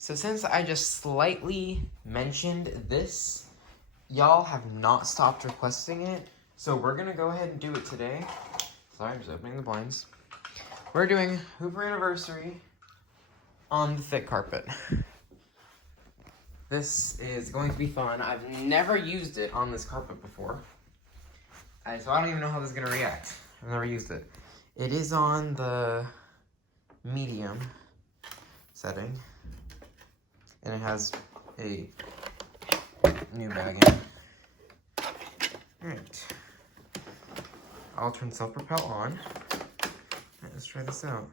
So since I just slightly mentioned this, y'all have not stopped requesting it. So we're gonna go ahead and do it today. Sorry, I'm just opening the blinds. We're doing Hoover anniversary on the thick carpet. This is going to be fun. I've never used it on this carpet before. So I don't even know how this is gonna react. I've never used it. It is on the medium setting. And it has a new bag in it. Alright. I'll turn self-propel on. Alright, let's try this out.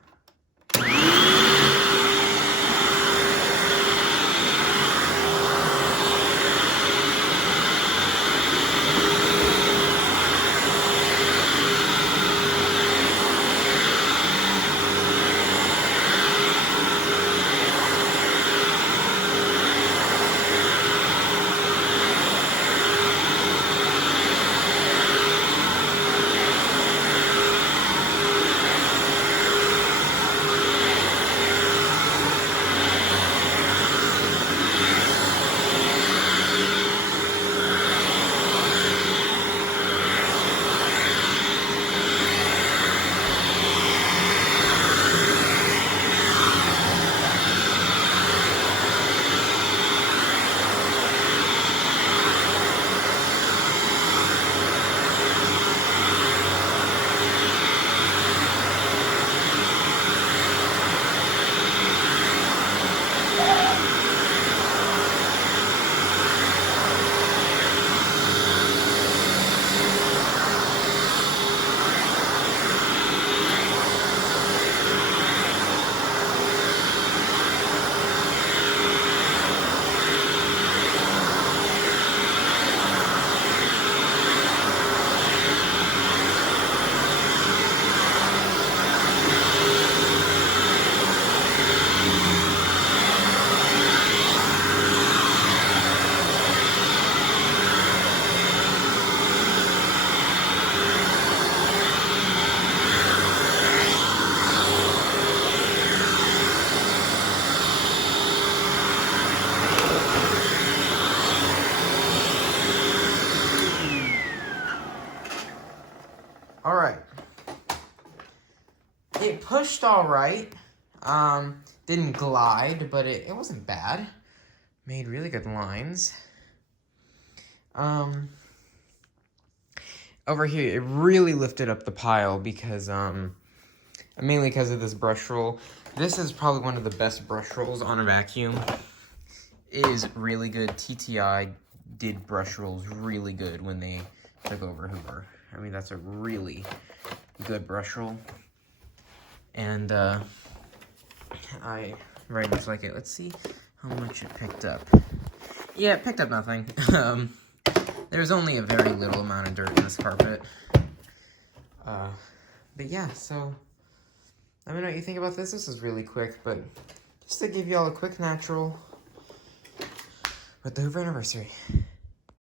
Alright. It pushed alright. Didn't glide, but it wasn't bad. Made really good lines. Over here, it really lifted up the pile because, mainly because of this brush roll. This is probably one of the best brush rolls on a vacuum. It is really good. TTI did brush rolls really good when they took over Hoover. I mean, that's a really good brush roll. And, I very much like it. Let's see how much it picked up. Yeah, it picked up nothing. There's only a very little amount of dirt in this carpet. But yeah, so, let me know what you think about this. This is really quick, but just to give y'all a quick natural with the Hoover anniversary.